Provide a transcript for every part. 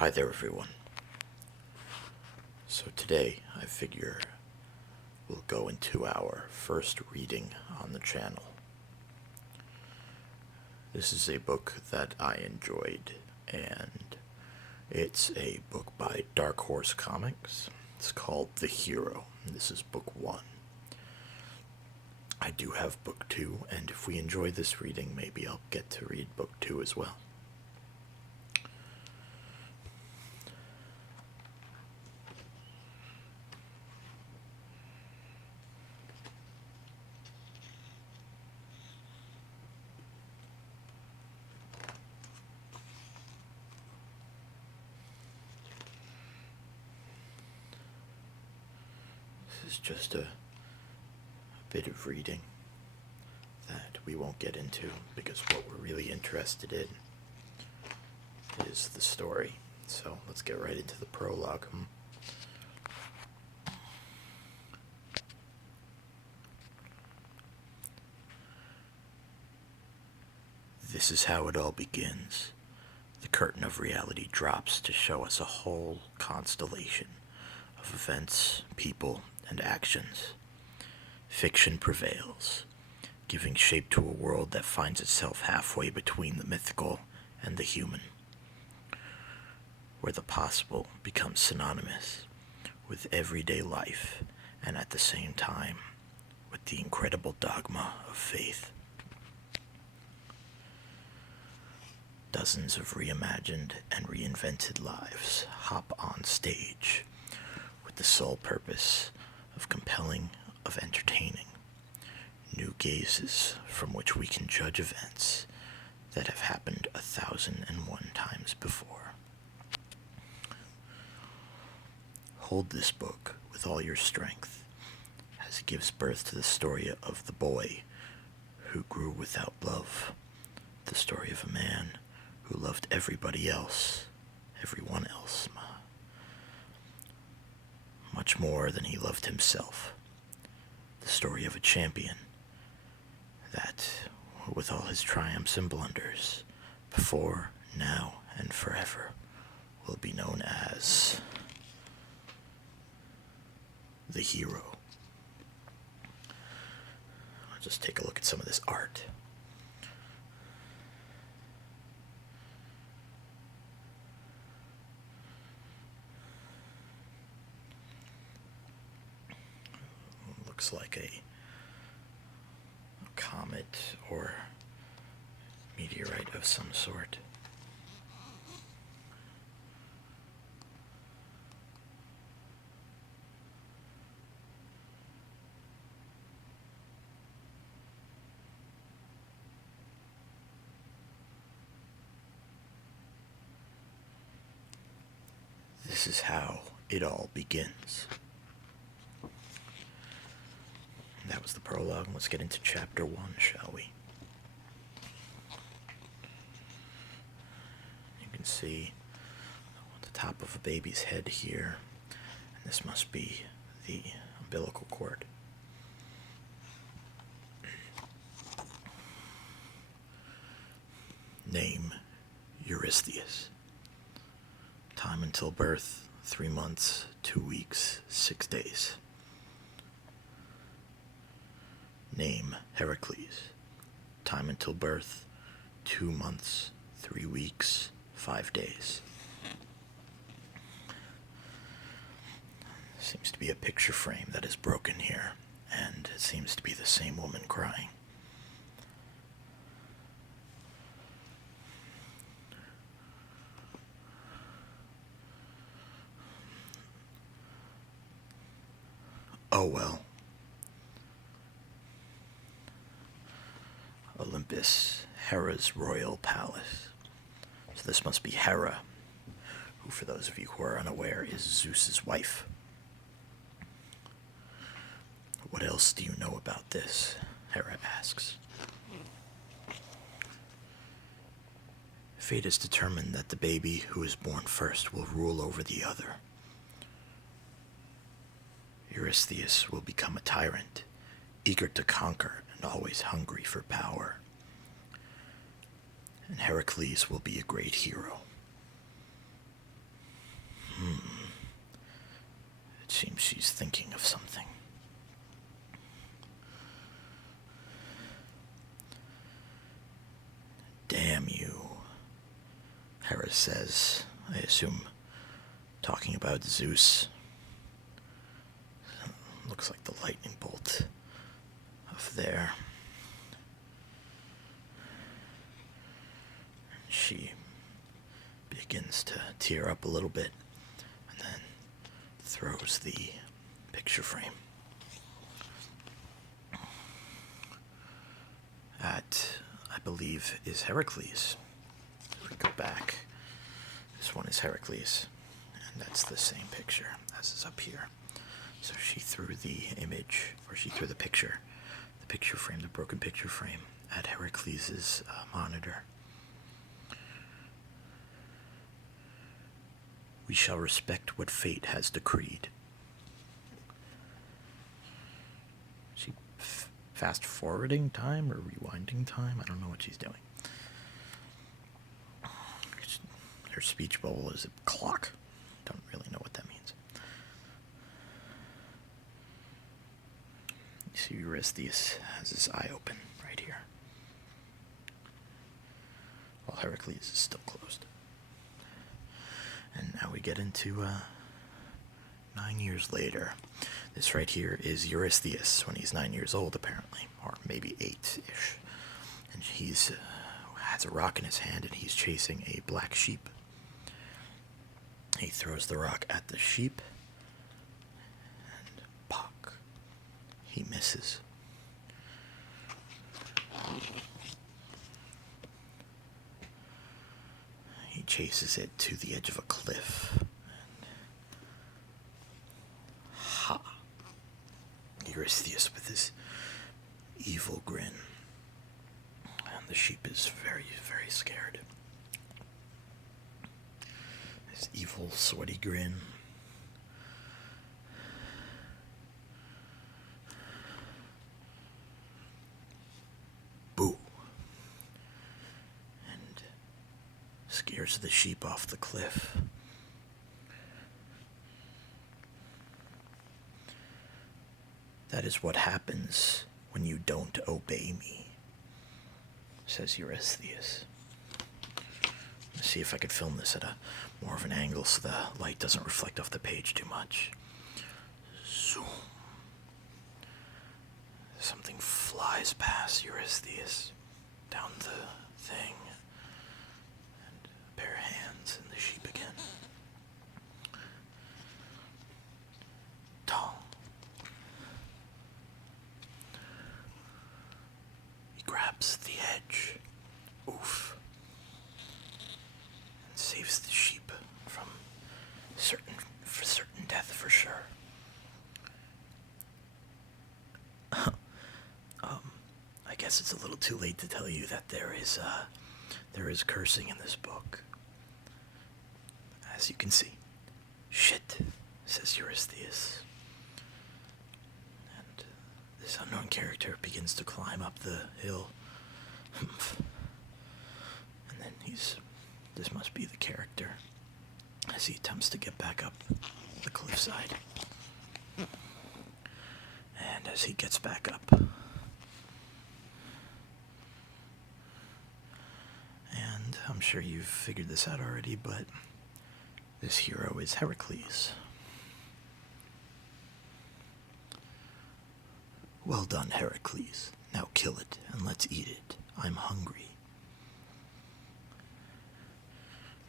Hi there, everyone. So today I figure we'll go into our first reading on the channel. This is a book that I enjoyed, and it's a book by Dark Horse Comics. It's called The Hero. This is book 1. I do have book 2, and if we enjoy this reading, maybe I'll get to read book 2 as well. This is just a bit of reading that we won't get into because what we're really interested in is the story. So let's get right into the prologue. This is how it all begins. The curtain of reality drops to show us a whole constellation of events, people, and actions. Fiction prevails, giving shape to a world that finds itself halfway between the mythical and the human, where the possible becomes synonymous with everyday life and at the same time with the incredible dogma of faith. Dozens of reimagined and reinvented lives hop on stage with the sole purpose of compelling, of entertaining, new gazes from which we can judge events that have happened 1,001 times before. Hold this book with all your strength, as it gives birth to the story of the boy who grew without love, the story of a man who loved everybody else, everyone else, much more than he loved himself. The story of a champion that, with all his triumphs and blunders, before, now, and forever, will be known as the hero. I'll just take a look at some of this art. Looks like a comet or meteorite of some sort. This is how it all begins. That was the prologue. Let's get into chapter 1, shall we? You can see the top of a baby's head here, and this must be the umbilical cord. Name, Eurystheus. Time until birth, 3 months, 2 weeks, 6 days. Name, Heracles. Time until birth, 2 months, 3 weeks, 5 days. Seems to be a picture frame that is broken here, and it seems to be the same woman crying. Oh well. Olympus, Hera's royal palace. So this must be Hera, who, for those of you who are unaware, is Zeus's wife. What else do you know about this? Hera asks. Fate has determined that the baby who is born first will rule over the other. Eurystheus will become a tyrant, eager to conquer and always hungry for power. And Heracles will be a great hero. Seems she's thinking of something. Damn you, Hera says, I assume talking about Zeus. Looks like the lightning bolt of there. She begins to tear up a little bit and then throws the picture frame at, I believe, is Heracles. If we go back, this one is Heracles, and that's the same picture as is up here. So she threw the image, or she threw the picture frame, the broken picture frame, at Heracles' monitor. We shall respect what fate has decreed. She fast forwarding time or rewinding time? I don't know what she's doing. Her speech bubble is a clock. Don't really know what that means. You see Eurystheus has his eye open right here, while Heracles is still closed. And now we get into 9 years later. This right here is Eurystheus when he's 9 years old, apparently, or maybe 8-ish. And he's has a rock in his hand, and he's chasing a black sheep. He throws the rock at the sheep, and pock, he misses. He chases it to the edge of a cliff. And ha! Eurystheus with his evil grin. And the sheep is very, very scared. His evil, sweaty grin. Boo! And scares the sheep off the cliff. That is what happens when you don't obey me, says Eurystheus. Let's see if I could film this at a more of an angle so the light doesn't reflect off the page too much. Zoom. Something flies past Eurystheus down the thing, and a pair of hands and the sheep again. Dong. He grabs the edge. Oof. And saves the sheep from certain death for sure. I guess it's a little too late to tell you that there is cursing in this book. As you can see. Shit, says Eurystheus. And this unknown character begins to climb up the hill. And then this must be the character as he attempts to get back up the cliffside. And as he gets back up, and I'm sure you've figured this out already, but this hero is Heracles. Well done, Heracles. Now kill it, and let's eat it. I'm hungry.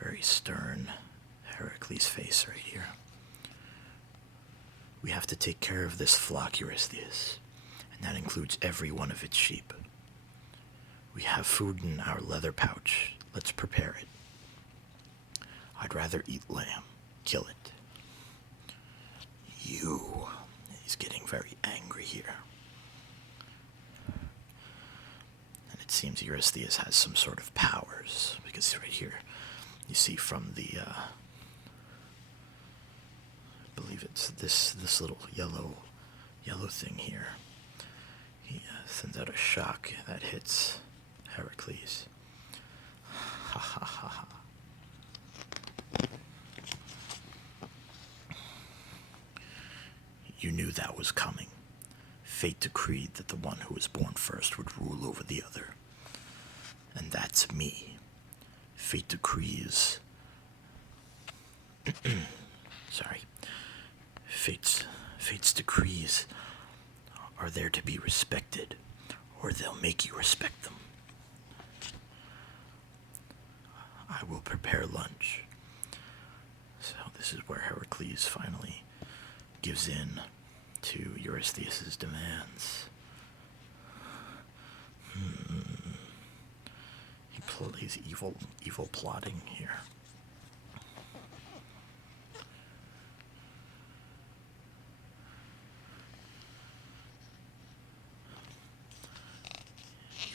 Very stern Heracles' face right here. We have to take care of this flock, Eurystheus, and that includes every one of its sheep. We have food in our leather pouch. Let's prepare it. I'd rather eat lamb. Kill it. You. He's getting very angry here. And it seems Eurystheus has some sort of powers, because right here you see from the I believe it's this little yellow thing here. He sends out a shock that hits Heracles. Ha ha ha ha. You knew that was coming. Fate decreed that the one who was born first would rule over the other. And that's me. Fate decrees... Sorry. Fate's decrees are there to be respected, or they'll make you respect them. I will prepare lunch. So this is where Heracles finally gives in to Eurystheus' demands. He plays evil plotting here.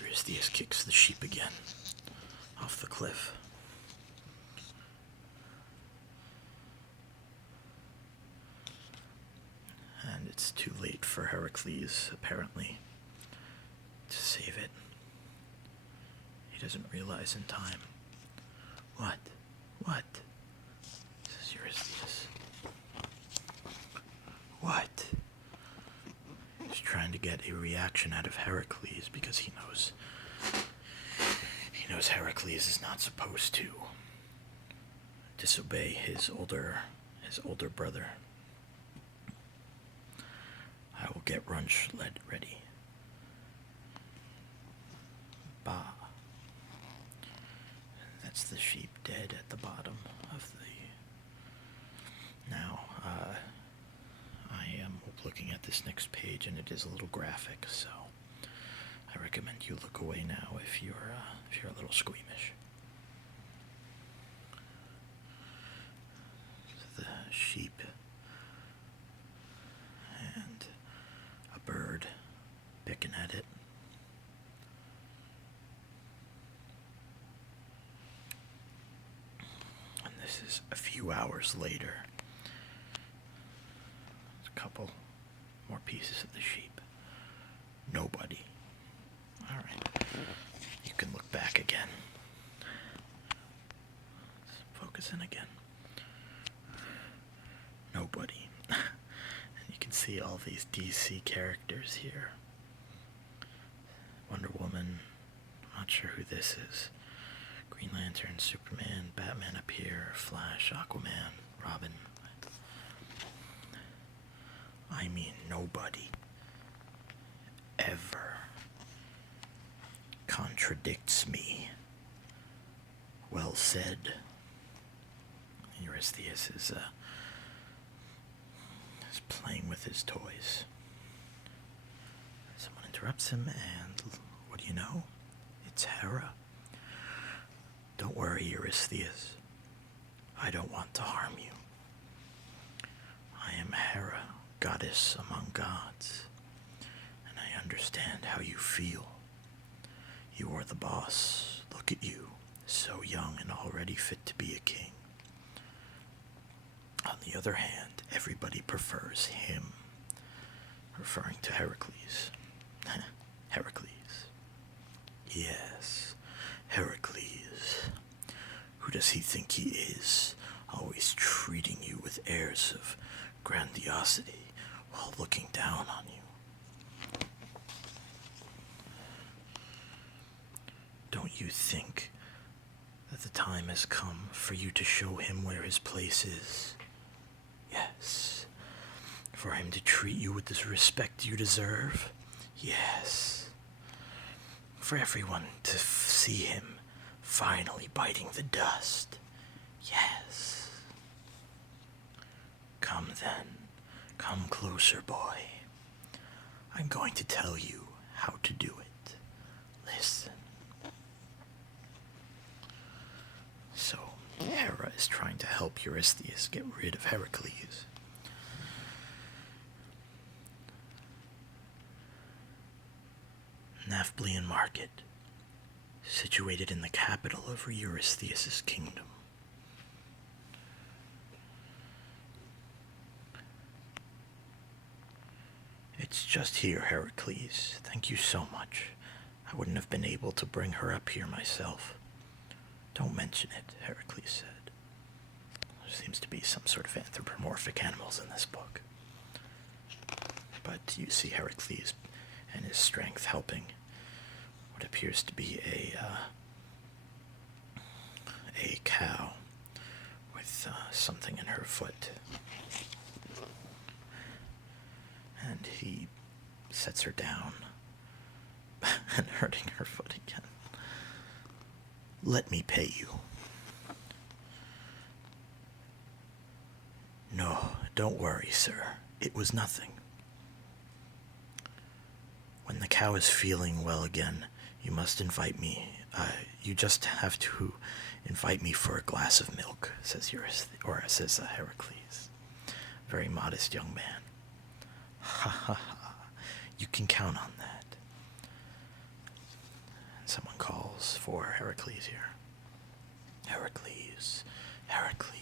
Eurystheus kicks the sheep again off the cliff. And it's too late for Heracles, apparently, to save it. He doesn't realize in time. What? Says Eurystheus. What? He's trying to get a reaction out of Heracles because he knows Heracles is not supposed to disobey his older brother. I will get lunch ready. Bah. That's the sheep dead at the bottom of the... Now, I am looking at this next page and it is a little graphic, so I recommend you look away now if you're a little squeamish. The sheep and a bird picking at it. And this is a few hours later. A couple more pieces of the sheep. Nobody. Alright. You can look back again. Let's focus in again. Nobody. And you can see all these DC characters here. Wonder Woman. I'm not sure who this is. Green Lantern, Superman, Batman up here, Flash, Aquaman, Robin. I mean, nobody ever contradicts me. Well said. Eurystheus is playing with his toys. Someone interrupts him, and what do you know? It's Hera. Don't worry, Eurystheus. I don't want to harm you. I am Hera, goddess among gods, and I understand how you feel. You are the boss. Look at you, so young and already fit to be a king. On the other hand, everybody prefers him, referring to Heracles. Heracles. Yes, Heracles. Who does he think he is, always treating you with airs of grandiosity while looking down on you? Don't you think that the time has come for you to show him where his place is? Yes. For him to treat you with the respect you deserve? Yes. For everyone to see him finally biting the dust? Yes. Come then. Come closer, boy. I'm going to tell you how to do it. Listen. So, Hera is trying to help Eurystheus get rid of Heracles. Nafplian Market, situated in the capital of Eurystheus' kingdom. It's just here, Heracles. Thank you so much. I wouldn't have been able to bring her up here myself. Don't mention it, Heracles said. There seems to be some sort of anthropomorphic animals in this book. But you see Heracles and his strength helping what appears to be a cow with something in her foot. And he sets her down and hurting her foot again. Let me pay you. No, don't worry, sir. It was nothing. When the cow is feeling well again, you must invite me. You just have to invite me for a glass of milk, says Heracles. Very modest young man. Ha ha ha. You can count on that. Someone calls for Heracles here. Heracles. Heracles.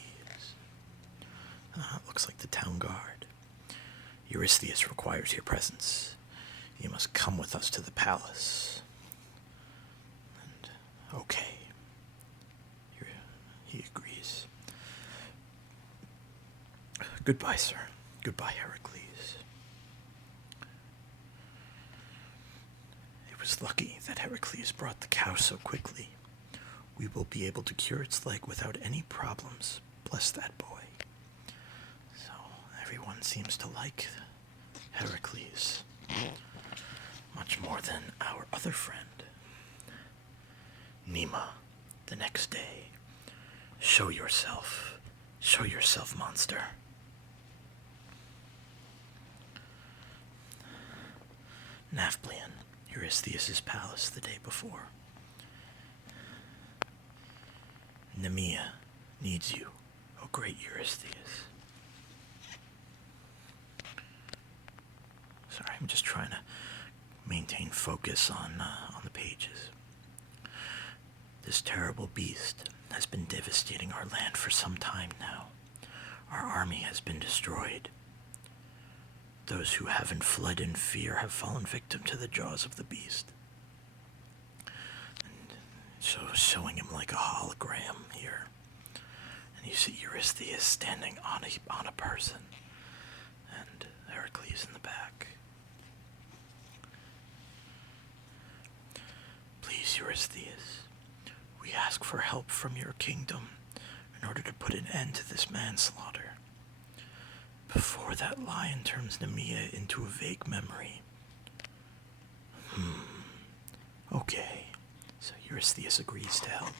Looks like the town guard. Eurystheus requires your presence. You must come with us to the palace. And, okay. He agrees. Goodbye, sir. Goodbye, Heracles. It was lucky that Heracles brought the cow so quickly. We will be able to cure its leg without any problems. Bless that boy. So, everyone seems to like Heracles much more than our other friend. Nima, the next day. Show yourself. Show yourself, monster. Nafplion, Eurystheus' palace the day before. Nemea needs you, O great Eurystheus. Sorry, I'm just trying to maintain focus on the pages. This terrible beast has been devastating our land for some time now. Our army has been destroyed. Those who haven't fled in fear have fallen victim to the jaws of the beast. And so showing him like a hologram here. And you see Eurystheus standing on a person. And Heracles in the back. Please, Eurystheus, we ask for help from your kingdom in order to put an end to this manslaughter. Before that lion turns Nemea into a vague memory. Okay. So Eurystheus agrees to help.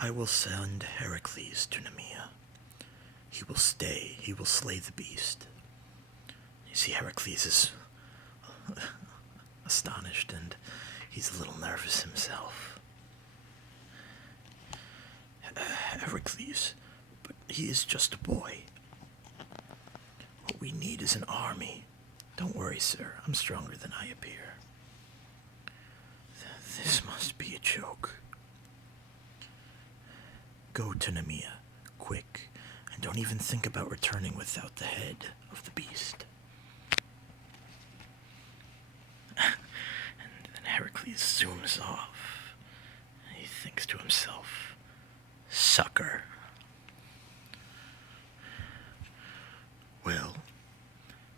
I will send Heracles to Nemea. He will stay. He will slay the beast. You see, Heracles is astonished and he's a little nervous himself. Heracles, but he is just a boy. What we need is an army. Don't worry, sir. I'm stronger than I appear. This must be a joke. Go to Nemea, quick, and don't even think about returning without the head of the beast. And then Heracles zooms off, and he thinks to himself, sucker. Well,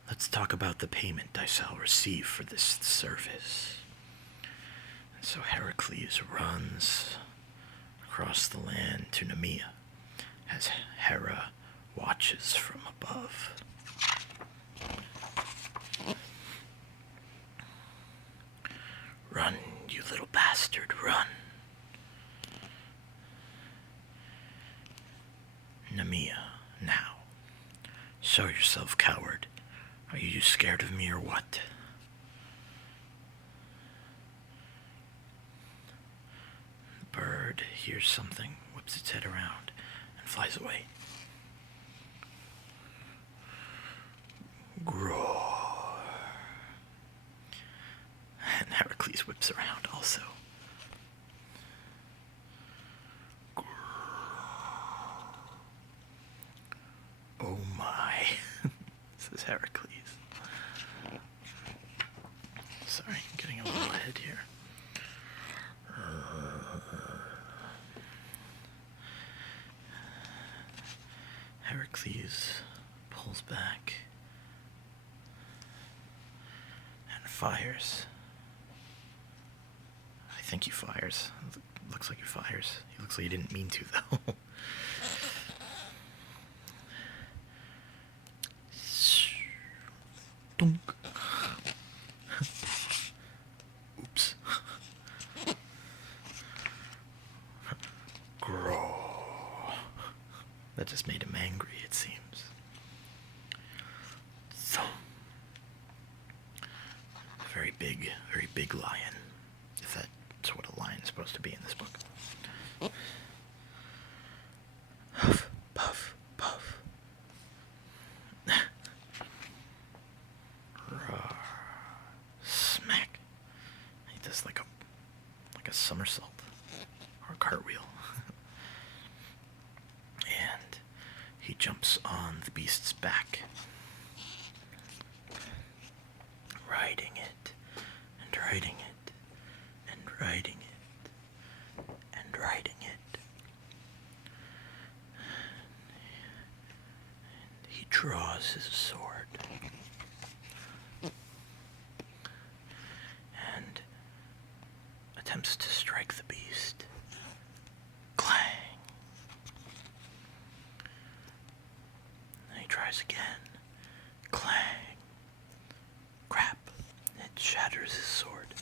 let's talk about the payment I shall receive for this service. And so Heracles runs across the land to Nemea as Hera watches from above. Run, you little bastard, run. Nemea, now. Show yourself, coward. Are you scared of me or what? The bird hears something, whips its head around, and flies away. Roar. And Heracles whips around also. Oh my, says Heracles. Sorry, I'm getting a little ahead here. Heracles pulls back and fires. I think he fires. Looks like he fires. He looks like he didn't mean to, though. Dunk. Oops. Grow. That just made him angry, it seems. Thump. Very big lion. If that's what a lion's supposed to be in this book. Huff, puff, puff. Roar. Smack. He does like a somersault or a cartwheel. And he jumps on the beast's back, riding it, and riding it, and riding it, and riding it. And he draws his sword and attempts to strike the beast. Clang! And he tries again. Clang! Crap! It shatters his sword.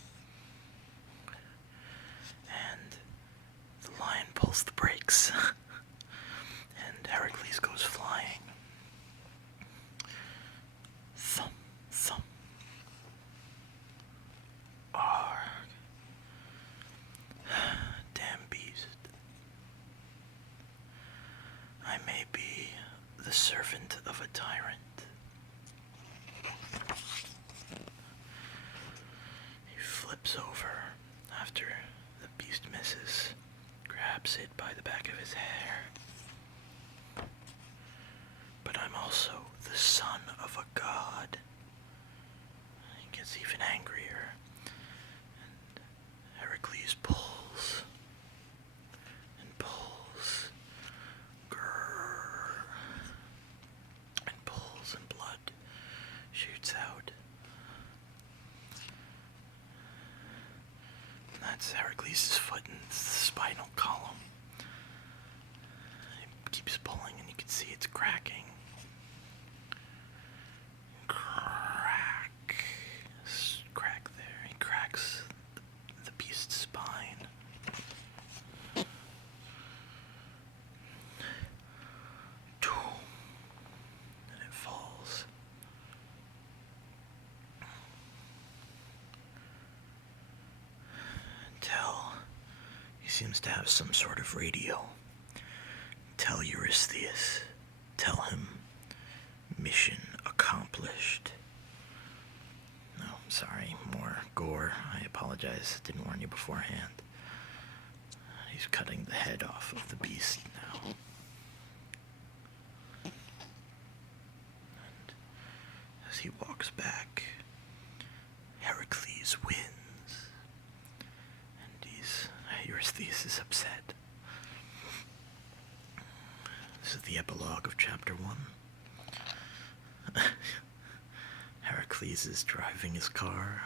And the lion pulls the brakes. And Heracles goes flying. Thump, thump. Arg. Damn beast. I may be the servant of a tyrant. He flips over after the beast misses, grabs it by the back of his hair. But I'm also the son of a god. He gets even angrier, and Heracles pulls and pulls, grrr, and pulls, and blood shoots out. And that's Heracles' foot in the spinal column. He keeps pulling, and you can see it's cracking. Crack. Crack there. He cracks the beast's spine. Toom. And it falls. Until he seems to have some sort of radio. Tell Eurystheus. Tell him mission accomplished. No, sorry, more gore. I apologize. Didn't warn you beforehand. He's cutting the head off of the beast now. And as he walks back, Heracles wins. And Eurystheus is upset. This is the epilogue of chapter 1. Heracles is driving his car.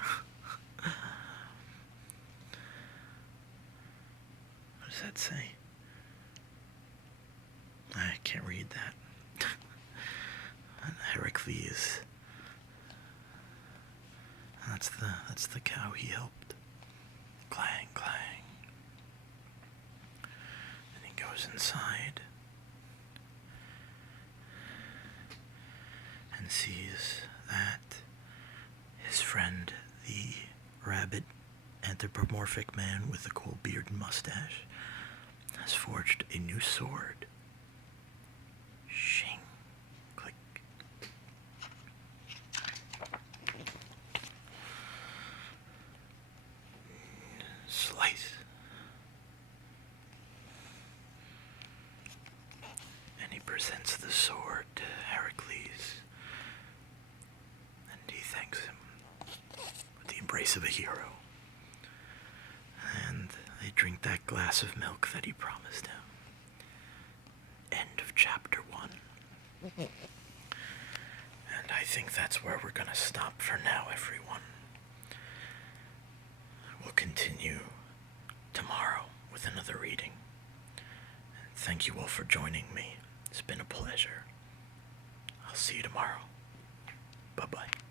What does that say? I can't read that. Heracles. That's the cow he helped. Clang, clang. And he goes inside and sees that his friend, the rabbit anthropomorphic man with the cool beard and mustache, has forged a new sword. Shing. Click. Slice. And he presents the sword to Heracles. And he thanks him with the embrace of a hero. And they drink that glass of milk that he promised him. End of chapter 1. And I think that's where we're gonna stop for now, everyone. We'll continue tomorrow with another reading. Thank you all for joining me. It's been a pleasure. I'll see you tomorrow. Bye-bye.